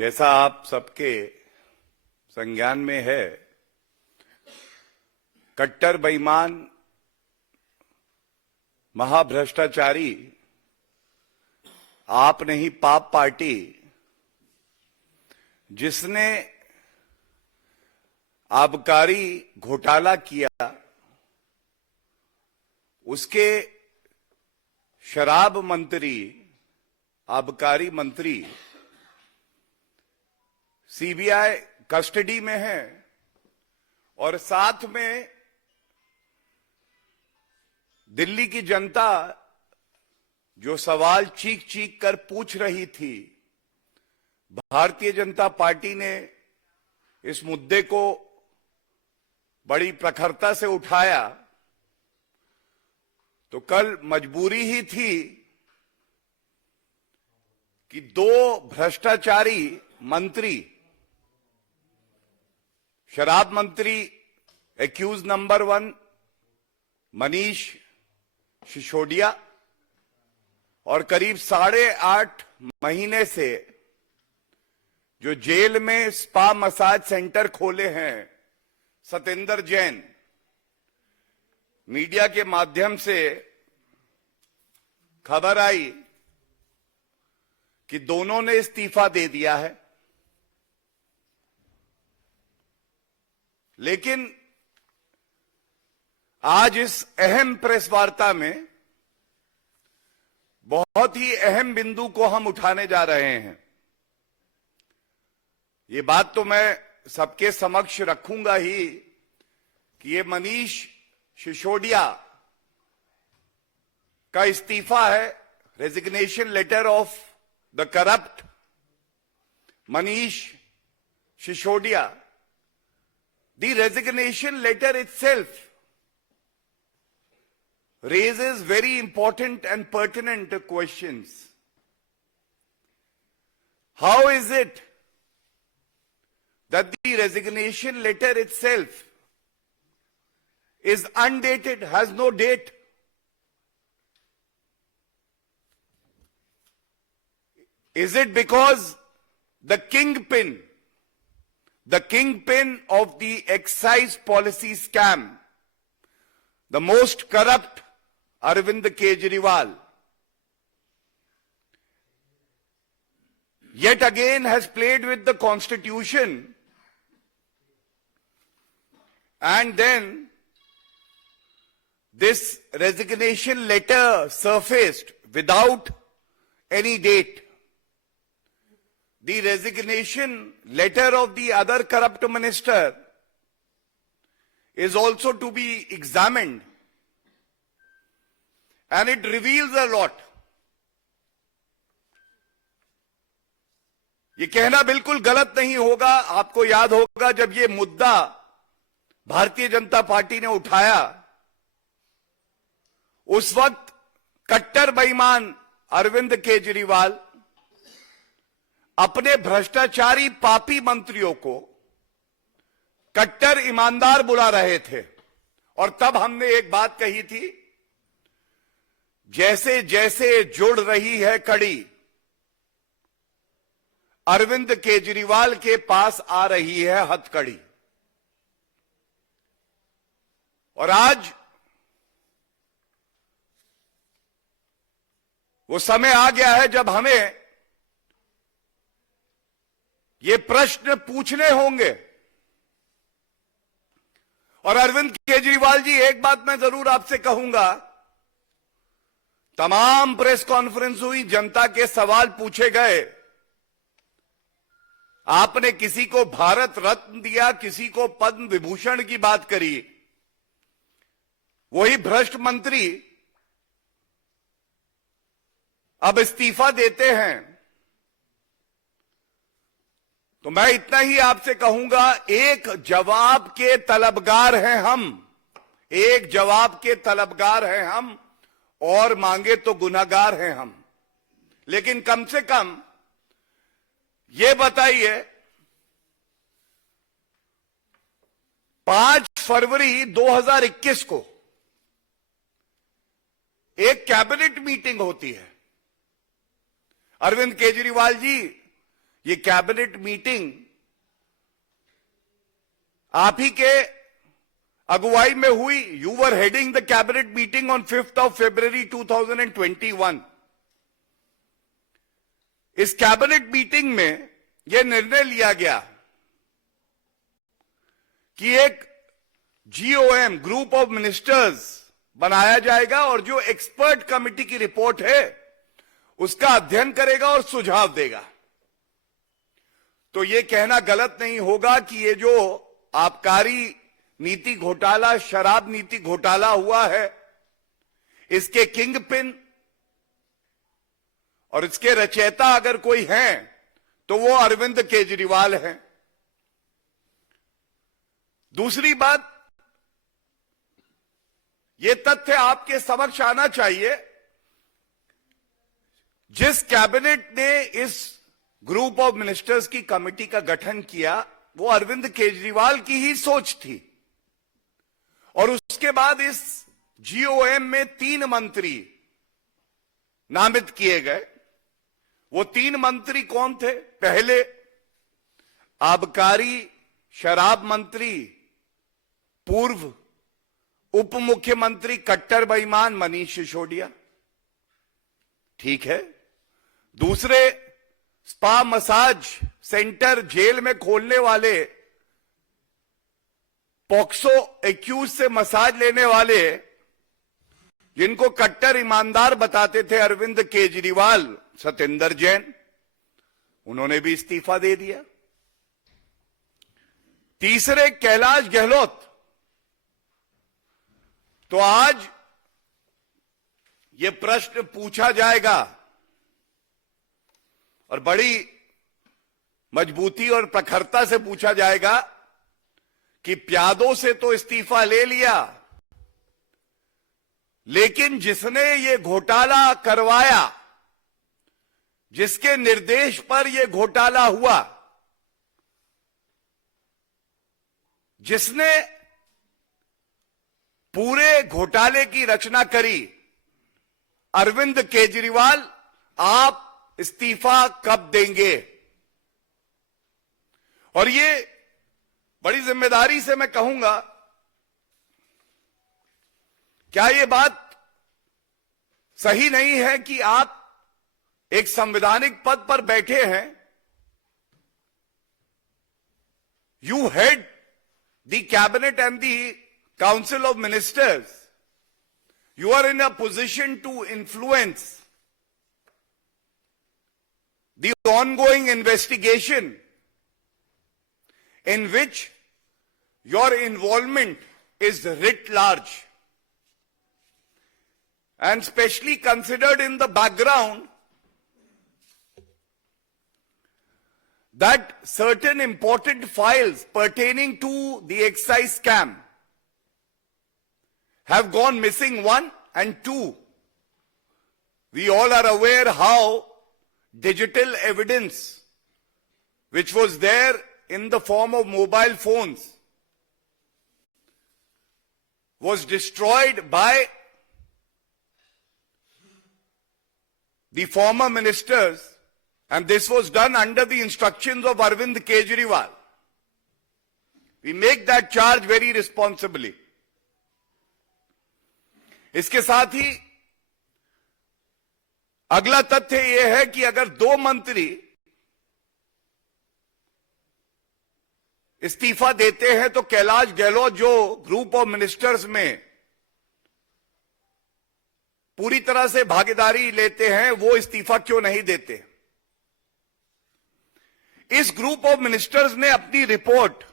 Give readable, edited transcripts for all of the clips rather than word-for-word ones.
जैसा आप सबके संज्ञान में है, कट्टर बेईमान महाभ्रष्टाचारी आप नहीं पाप पार्टी, जिसने आबकारी घोटाला किया, उसके शराब मंत्री, आबकारी मंत्री सीबीआई कस्टडी में है और साथ में दिल्ली की जनता जो सवाल चीख चीख कर पूछ रही थी, भारतीय जनता पार्टी ने इस मुद्दे को बड़ी प्रखरता से उठाया। तो कल मजबूरी ही थी कि दो भ्रष्टाचारी मंत्री, शराब मंत्री एक्यूज नंबर 1 मनीष सिसोदिया और करीब 8.5 महीने से जो जेल में स्पा मसाज सेंटर खोले हैं सतेंद्र जैन, मीडिया के माध्यम से खबर आई कि दोनों ने इस्तीफा दे दिया है। लेकिन आज इस अहम प्रेस वार्ता में बहुत ही अहम बिंदु को हम उठाने जा रहे हैं। ये बात तो मैं सबके समक्ष रखूंगा ही कि ये मनीष सिसोदिया का इस्तीफा है, resignation letter of the corrupt Manish Sisodia. The resignation letter itself raises very important and pertinent questions. How is it that the resignation letter itself is undated, has no date? Is it because the kingpin of the excise policy scam, the most corrupt Arvind Kejriwal, yet again has played with the constitution, and then this resignation letter surfaced without any date? The resignation letter of the other corrupt minister is also to be examined, and it reveals a lot. ये कहना बिल्कुल गलत नहीं होगा। आपको याद होगा जब ये मुद्दा भारतीय जनता पार्टी ने उठाया, उस वक्त कट्टर बेईमान अरविंद केजरीवाल अपने भ्रष्टाचारी पापी मंत्रियों को कट्टर ईमानदार बुला रहे थे। और तब हमने एक बात कही थी, जैसे जैसे जुड़ रही है कड़ी, अरविंद केजरीवाल के पास आ रही है हथकड़ी। और आज वो समय आ गया है जब हमें ये प्रश्न पूछने होंगे। और अरविंद केजरीवाल जी, एक बात मैं जरूर आपसे कहूंगा, तमाम प्रेस कॉन्फ्रेंस हुई, जनता के सवाल पूछे गए, आपने किसी को भारत रत्न दिया, किसी को पद्म विभूषण की बात करी, वही भ्रष्ट मंत्री अब इस्तीफा देते हैं। तो मैं इतना ही आपसे कहूंगा, एक जवाब के तलबगार हैं हम, एक जवाब के तलबगार हैं हम, और मांगे तो गुनहगार हैं हम। लेकिन कम से कम ये बताइए, 5 फरवरी 2021 को एक कैबिनेट मीटिंग होती है। अरविंद केजरीवाल जी ये कैबिनेट मीटिंग आप ही के अगुवाई में हुई। You were heading the cabinet meeting on 5th of February 2021। इस कैबिनेट मीटिंग में यह निर्णय लिया गया कि एक GOM ग्रुप ऑफ मिनिस्टर्स बनाया जाएगा और जो एक्सपर्ट कमेटी की रिपोर्ट है उसका अध्ययन करेगा और सुझाव देगा। तो यह कहना गलत नहीं होगा कि ये जो आबकारी नीति घोटाला, शराब नीति घोटाला हुआ है, इसके किंग पिन और इसके रचयिता अगर कोई हैं तो वो अरविंद केजरीवाल हैं। दूसरी बात, ये तथ्य आपके समक्ष आना चाहिए, जिस कैबिनेट ने इस ग्रुप ऑफ मिनिस्टर्स की कमेटी का गठन किया वो अरविंद केजरीवाल की ही सोच थी। और उसके बाद इस GOM में 3 मंत्री नामित किए गए। वो 3 मंत्री कौन थे? पहले आबकारी शराब मंत्री, पूर्व उप मुख्यमंत्री कट्टर बेईमान मनीष सिसोदिया, ठीक है। दूसरे स्पा मसाज सेंटर जेल में खोलने वाले, पॉक्सो एक्यूज से मसाज लेने वाले, जिनको कट्टर ईमानदार बताते थे अरविंद केजरीवाल, सत्येंद्र जैन, उन्होंने भी इस्तीफा दे दिया। तीसरे कैलाश गहलोत। तो आज ये प्रश्न पूछा जाएगा और बड़ी मजबूती और प्रखरता से पूछा जाएगा कि प्यादों से तो इस्तीफा ले लिया, लेकिन जिसने ये घोटाला करवाया, जिसके निर्देश पर यह घोटाला हुआ, जिसने पूरे घोटाले की रचना करी, अरविंद केजरीवाल, आप इस्तीफा कब देंगे? और ये बड़ी जिम्मेदारी से मैं कहूंगा, क्या यह बात सही नहीं है कि आप एक संवैधानिक पद पर बैठे हैं, you head the cabinet and the council of ministers, you are in a position to influence the ongoing investigation in which your involvement is writ large, and especially considered in the background that certain important files pertaining to the excise scam have gone missing, 1, and 2. We all are aware how digital evidence, which was there in the form of mobile phones, was destroyed by the former ministers, and this was done under the instructions of Arvind Kejriwal. We make that charge very responsibly. इसके साथ ही अगला तथ्य यह है कि अगर 2 मंत्री इस्तीफा देते हैं तो कैलाश गहलोत जो ग्रुप ऑफ मिनिस्टर्स में पूरी तरह से भागीदारी लेते हैं, वो इस्तीफा क्यों नहीं देते? इस ग्रुप ऑफ मिनिस्टर्स ने अपनी रिपोर्ट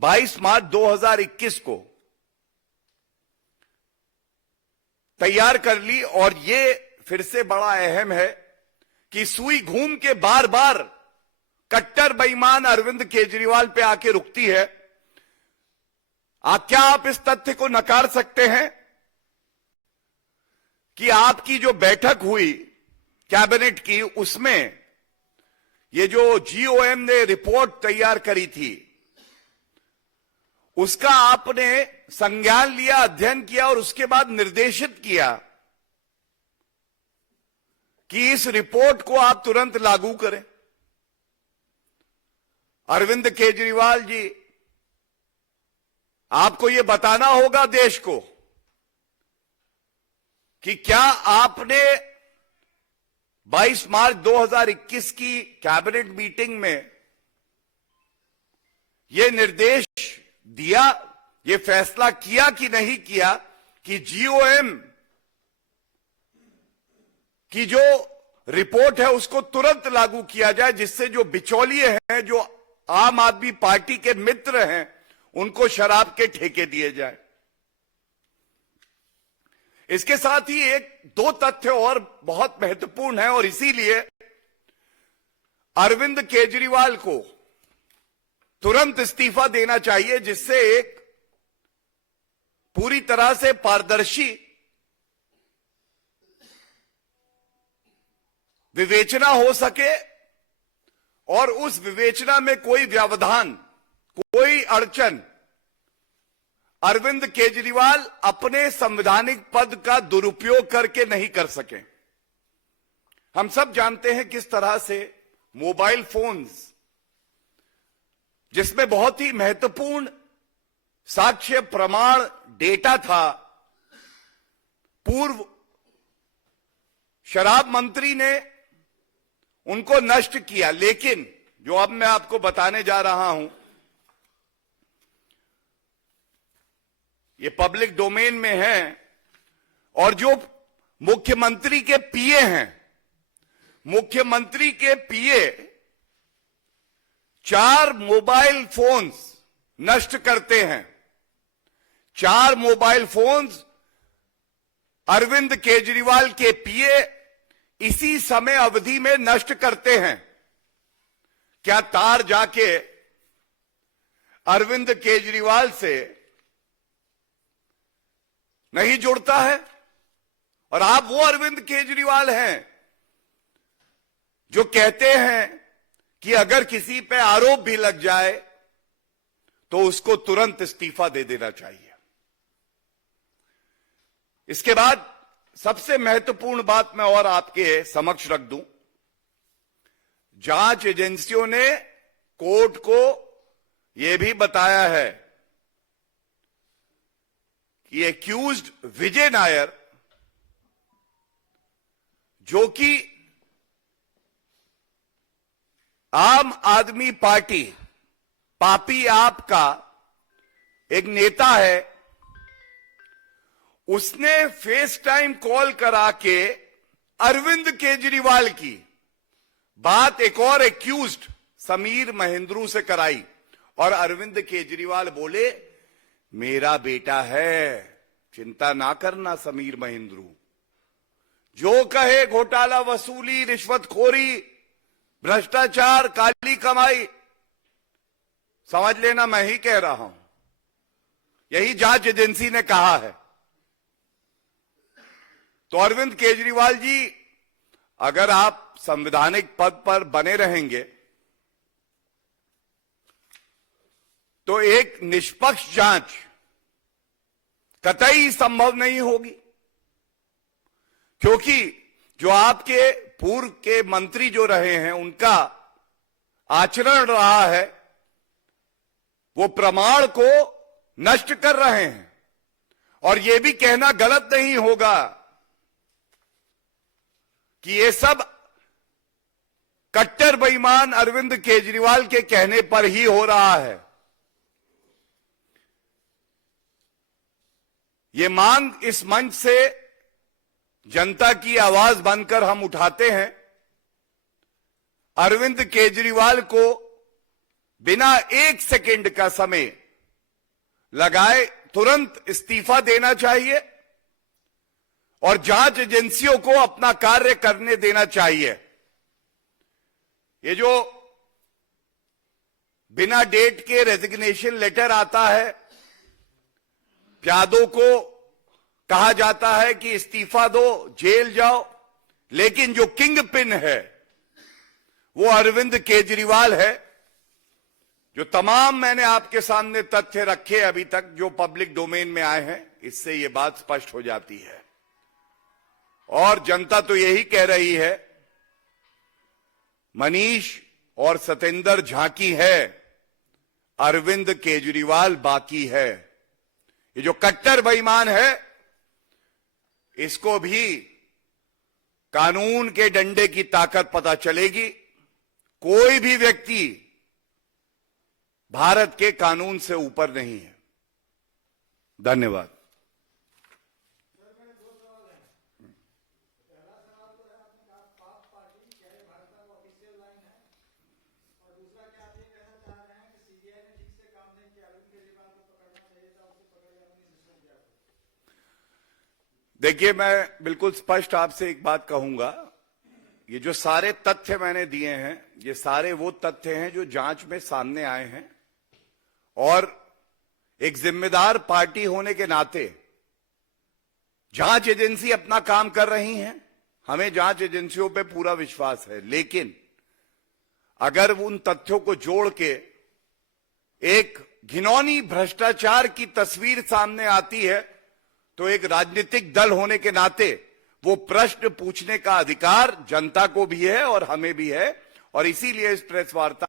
22 मार्च 2021 को तैयार कर ली, और ये फिर से बड़ा अहम है कि सुई घूम के बार बार कट्टर बेईमान अरविंद केजरीवाल पे आके रुकती है। क्या आप इस तथ्य को नकार सकते हैं कि आपकी जो बैठक हुई कैबिनेट की, उसमें ये जो GOM ने रिपोर्ट तैयार करी थी, उसका आपने संज्ञान लिया, अध्ययन किया और उसके बाद निर्देशित किया कि इस रिपोर्ट को आप तुरंत लागू करें। अरविंद केजरीवाल जी, आपको यह बताना होगा देश को कि क्या आपने 22 मार्च 2021 की कैबिनेट मीटिंग में यह निर्देश दिया, यह फैसला किया कि नहीं किया कि जीओएम की जो रिपोर्ट है उसको तुरंत लागू किया जाए, जिससे जो बिचौलिए हैं, जो आम आदमी पार्टी के मित्र हैं, उनको शराब के ठेके दिए जाए। इसके साथ ही दो तथ्य और बहुत महत्वपूर्ण है और इसीलिए अरविंद केजरीवाल को तुरंत इस्तीफा देना चाहिए, जिससे एक पूरी तरह से पारदर्शी विवेचना हो सके और उस विवेचना में कोई व्यवधान, कोई अड़चन अरविंद केजरीवाल अपने संवैधानिक पद का दुरुपयोग करके नहीं कर सके। हम सब जानते हैं किस तरह से मोबाइल फोन्स, जिसमें बहुत ही महत्वपूर्ण साक्ष्य प्रमाण डेटा था, पूर्व शराब मंत्री ने उनको नष्ट किया। लेकिन जो अब मैं आपको बताने जा रहा हूं, ये पब्लिक डोमेन में है और जो मुख्यमंत्री के पीए हैं, मुख्यमंत्री के पीए 4 मोबाइल फोन्स नष्ट करते हैं। 4 मोबाइल फोन्स अरविंद केजरीवाल के पीए इसी समय अवधि में नष्ट करते हैं। क्या तार जाके अरविंद केजरीवाल से नहीं जुड़ता है? और आप वो अरविंद केजरीवाल हैं जो कहते हैं कि अगर किसी पे आरोप भी लग जाए तो उसको तुरंत इस्तीफा दे देना चाहिए। इसके बाद सबसे महत्वपूर्ण बात मैं और आपके समक्ष रख दूं, जांच एजेंसियों ने कोर्ट को यह भी बताया है कि एक्यूज्ड विजय नायर, जो कि आम आदमी पार्टी पापी आप का एक नेता है, उसने फेस टाइम कॉल करा के अरविंद केजरीवाल की बात एक और एक्यूज्ड समीर महेंद्रू से कराई और अरविंद केजरीवाल बोले, मेरा बेटा है, चिंता ना करना समीर महेंद्रू, जो कहे घोटाला वसूली, रिश्वतखोरी, भ्रष्टाचार, काली कमाई, समझ लेना मैं ही कह रहा हूं। यही जांच एजेंसी ने कहा है। तो अरविंद केजरीवाल जी, अगर आप संवैधानिक पद पर बने रहेंगे तो एक निष्पक्ष जांच कतई संभव नहीं होगी, क्योंकि जो आपके पूर्व के मंत्री जो रहे हैं उनका आचरण रहा है, वो प्रमाण को नष्ट कर रहे हैं। और यह भी कहना गलत नहीं होगा कि ये सब कट्टर बेईमान अरविंद केजरीवाल के कहने पर ही हो रहा है। ये मांग इस मंच से जनता की आवाज बनकर हम उठाते हैं, अरविंद केजरीवाल को बिना 1 सेकंड का समय लगाए तुरंत इस्तीफा देना चाहिए और जांच एजेंसियों को अपना कार्य करने देना चाहिए। ये जो बिना डेट के रेजिग्नेशन लेटर आता है, प्यादों को कहा जाता है कि इस्तीफा दो, जेल जाओ, लेकिन जो किंग पिन है वो अरविंद केजरीवाल है। जो तमाम मैंने आपके सामने तथ्य रखे अभी तक जो पब्लिक डोमेन में आए हैं, इससे ये बात स्पष्ट हो जाती है। और जनता तो यही कह रही है, मनीष और सतेंद्र झांकी है, अरविंद केजरीवाल बाकी है। ये जो कट्टर बेईमान है, इसको भी कानून के डंडे की ताकत पता चलेगी। कोई भी व्यक्ति भारत के कानून से ऊपर नहीं है। धन्यवाद। देखिए, मैं बिल्कुल स्पष्ट आपसे एक बात कहूंगा, ये जो सारे तथ्य मैंने दिए हैं, ये सारे वो तथ्य हैं जो जांच में सामने आए हैं, और एक जिम्मेदार पार्टी होने के नाते जांच एजेंसी अपना काम कर रही हैं। हमें जांच एजेंसियों पे पूरा विश्वास है, लेकिन अगर उन तथ्यों को जोड़ के एक घिनौनी भ्रष्टाचार की तस्वीर सामने आती है, तो एक राजनीतिक दल होने के नाते वो प्रश्न पूछने का अधिकार जनता को भी है और हमें भी है, और इसीलिए इस प्रेस वार्ता